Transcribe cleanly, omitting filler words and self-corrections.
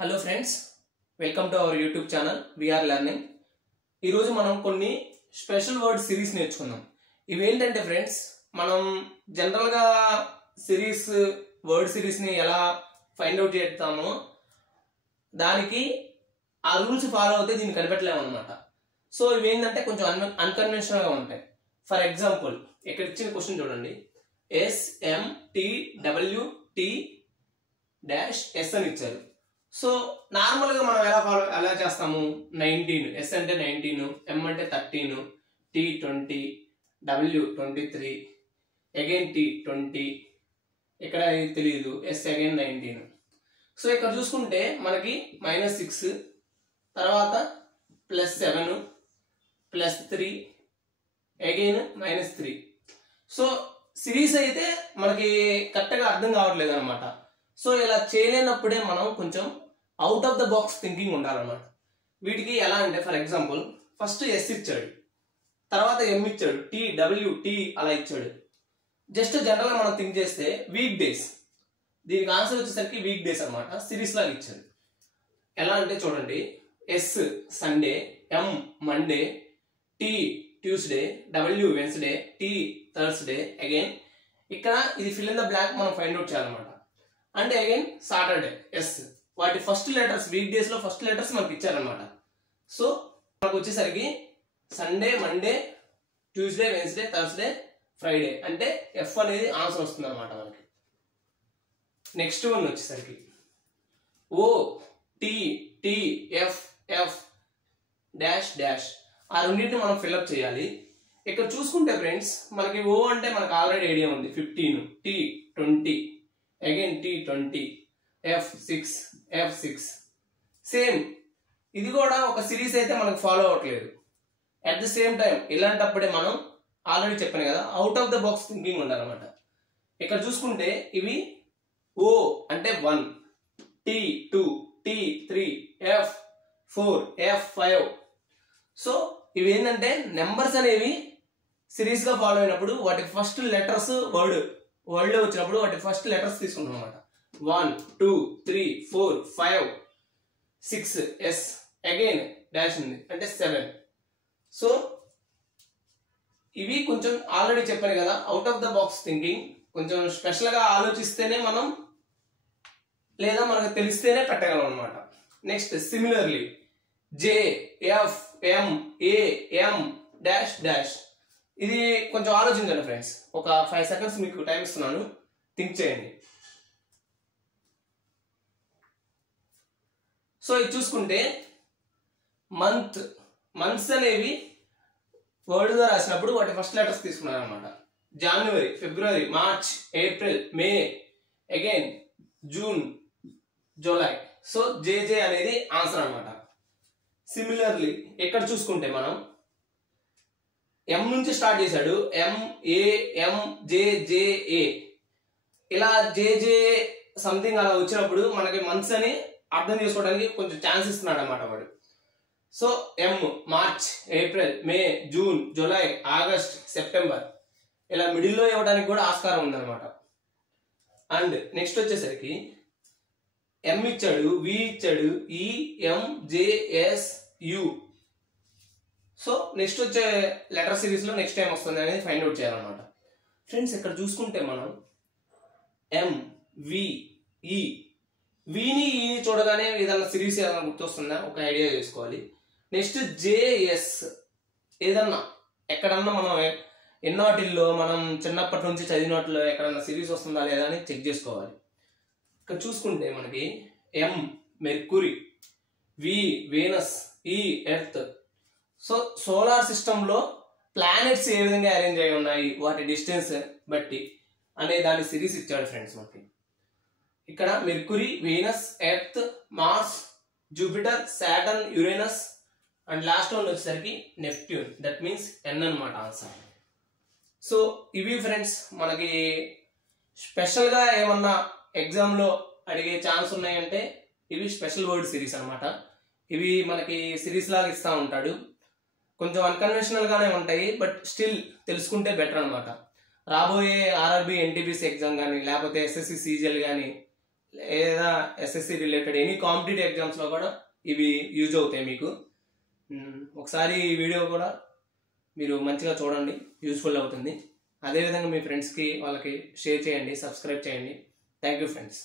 Hello friends, welcome to our YouTube channel. We are learning. ఈ రోజు మనం కొన్ని స్పెషల్ వర్డ్ సిరీస్ నేర్చుకుందాం. ఇవి ఏంటంటే ఫ్రెండ్స్, మనం జనరల్ గా వర్డ్ సిరీస్ ని ఎలా ఫైండ్ అవుట్ చేస్తామో దానికి ఆ రూల్స్ ఫాలో అవుతే దీన్ని కనిపెట్టలేము అనమాట. సో ఇవి ఏంటంటే కొంచెం అన్కన్వెన్షనల్ గా ఉంటాయి. ఫర్ ఎగ్జాంపుల్ ఇక్కడ ఇచ్చిన క్వశ్చన్ చూడండి, SMTWT-S అని ఇచ్చారు. సో నార్మల్ గా మనం ఎలా చేస్తాము, 19, S అంటే 19, M అంటే 13, T 20, W 23, అగైన్ T 20, ఇక్కడ తెలియదు, S అగైన్ 19. సో ఇక్కడ చూసుకుంటే మనకి -6, తర్వాత +7, +3, అగైన్ -3. సో సిరీస్ అయితే మనకి కరెక్ట్గా అర్థం కావట్లేదు అనమాట. సో ఇలా చేయలేనప్పుడే మనం కొంచెం out of the box thinking ఉండాలన్నమాట. వీటికి ఎలా అంటే, ఫర్ ఎగ్జాంపుల్ ఫస్ట్ S ఇచ్చాడు, తర్వాత M ఇచ్చాడు, T W T అలా ఇచ్చాడు. జస్ట్ జనరల్ గా మనం థింక్ చేస్తే వీక్ డేస్, దీనికి ఆన్సర్ వచ్చేసరికి వీక్ డేస్ అనమాట. సిరీస్ లాగా ఇచ్చాడు. ఎలా అంటే చూడండి, S Sunday, M Monday, T Tuesday, W Wednesday, T Thursday, again ఇక్కడ ఇది ఫిల్ ఇన్ ద బ్లాంక్ మనం ఫైండ్ అవుట్ చేయాలన్నమాట. అంటే అగైన్ సాటర్డే, S వాటి ఫస్ట్ లెటర్స్, వీక్ డేస్ లో ఫస్ట్ లెటర్స్ మనకి ఇచ్చారనమాట. సో మనకు వచ్చేసరికి Sunday, Monday, Tuesday, Wednesday, Thursday, Friday, అంటే F అనేది ఆన్సర్ వస్తుంది అనమాట మనకి. నెక్స్ట్ వన్ వచ్చేసరికి O T T F F dash dash, ఆ రెండింటిని మనం ఫిల్అప్ చేయాలి. ఇక్కడ చూసుకుంటే ఫ్రెండ్స్, మనకి O అంటే మనకు ఆల్రెడీ ఐడియా ఉంది, 15, T 20, again T 20, F6, F6. Same ఇది కూడా ఒక సిరీస్ అయితే మనకు ఫాలో అవ్వట్లేదు. అట్ ద సేమ్ టైం ఇలాంటప్పుడే మనం ఆల్రెడీ చెప్పాను కదా, out of the box thinking ఉండాలన్నమాట. ఇక్కడ చూసుకుంటే ఇవి O అంటే 1, T 2, T 3, F4, F5. So ఇవి ఏంటంటే నెంబర్స్ అనేవి సిరీస్ గా ఫాలో అయినప్పుడు వాటి ఫస్ట్ లెటర్స్ వర్డ్ లో వచ్చినప్పుడు వాటి ఫస్ట్ లెటర్స్ తీసుకుంటాం అనమాట. 1 2 3 4 5 6, S అగైన్ డాష్ ఉంది అంటే 7. సో ఇవి కొంచెం ఆల్రెడీ చెప్పాను కదా, out of the box thinking, కొంచెం స్పెషల్ గా ఆలోచిస్తేనే మనం, లేదా మనకు తెలిస్తేనే పెట్టగలం అనమాట. Next similarly J F M A M dash dash. ఇది కొంచెం ఆలోచించండి ఫ్రెండ్స్, ఒక 5 సెకండ్స్ మీకు టైం ఇస్తున్నాను, థింక్ చేయండి. సో ఇది చూసుకుంటే మంత్స్ అనేవి వర్డ్ గా రాసినప్పుడు వాటి ఫస్ట్ లెటర్స్ తీసుకున్నారు అనమాట. జనవరి, ఫిబ్రవరి, March, April, May, again June, July. So JJ అనేది ఆన్సర్ అనమాట. సిమిలర్లీ ఇక్కడ చూసుకుంటే మనం M నుంచి స్టార్ట్ చేశాడు, MAMJJA, ఇలా JJ సంథింగ్ అలా వచ్చినప్పుడు మనకి మంత్స్ అని అర్థం చేసుకోవడానికి కొంచెం ఛాన్స్ ఇస్తున్నాడు అనమాట వాడు. సో M మార్చ్, ఏప్రిల్, మే, జూన్, జూలై, ఆగస్ట్, సెప్టెంబర్, ఇలా మిడిల్లో ఇవ్వడానికి కూడా ఆస్కారం ఉందన్నమాట. అండ్ నెక్స్ట్ వచ్చేసరికి M ఇచ్చాడు, V ఇచ్చాడు, EMJSU. సో నెక్స్ట్ వచ్చే లెటర్ సిరీస్ లో నెక్స్ట్ టైం వస్తుంది అనేది ఫైండ్ అవుట్ చేయాలన్నమాట. ఫ్రెండ్స్ ఇక్కడ చూసుకుంటే మనం M V E, వీని ఈని చూడగానే ఏదన్నా సిరీస్ ఏదైనా గుర్తొస్తుందా ఒక ఐడియా చేసుకోవాలి. నెక్స్ట్ JS, ఏదన్నా ఎక్కడన్నా మనం ఎన్నోటిల్లో మనం చిన్నప్పటి నుంచి చదివినట్లో ఎక్కడన్నా సిరీస్ వస్తుందా లేదా అని చెక్ చేసుకోవాలి. ఇక్కడ చూసుకుంటే మనకి M Mercury, V Venus, E earth. So solar system లో ప్లానెట్స్ ఏ విధంగా అరేంజ్ అయి ఉన్నాయి వాటి డిస్టెన్స్ బట్టి అనే దాని సిరీస్ ఇచ్చాడు ఫ్రెండ్స్ మనకి. ఇక్కడ Mercury, Venus, Earth, Mars, Jupiter, Saturn, Uranus, and last one వచ్చేసరికి నెప్ట్యూన్. దట్ మీన్స్ N అనమాట ఆన్సర్. సో ఇవి ఫ్రెండ్స్ మనకి స్పెషల్ గా ఏమన్నా ఎగ్జామ్ లో అడిగే ఛాన్స్ ఉన్నాయంటే ఇవి స్పెషల్ వర్డ్ సిరీస్ అనమాట. ఇవి మనకి సిరీస్ లాగా ఇస్తా ఉంటాడు. కొంచెం అన్కన్వెన్షనల్ గానే ఉంటాయి, బట్ స్టిల్ తెలుసుకుంటే బెటర్ అనమాట. రాబోయే RRB NTPC ఎగ్జామ్ కానీ, లేకపోతే SSC CGL కానీ, లేదా ఎస్ఎస్సి రిలేటెడ్ ఎనీ కాంపిటేటివ్ ఎగ్జామ్స్లో కూడా ఇవి యూజ్ అవుతాయి మీకు. ఒకసారి ఈ వీడియో కూడా మీరు మంచిగా చూడండి, యూస్ఫుల్ అవుతుంది. అదేవిధంగా మీ ఫ్రెండ్స్కి వాళ్ళకి షేర్ చేయండి, సబ్స్క్రైబ్ చేయండి. Thank you friends.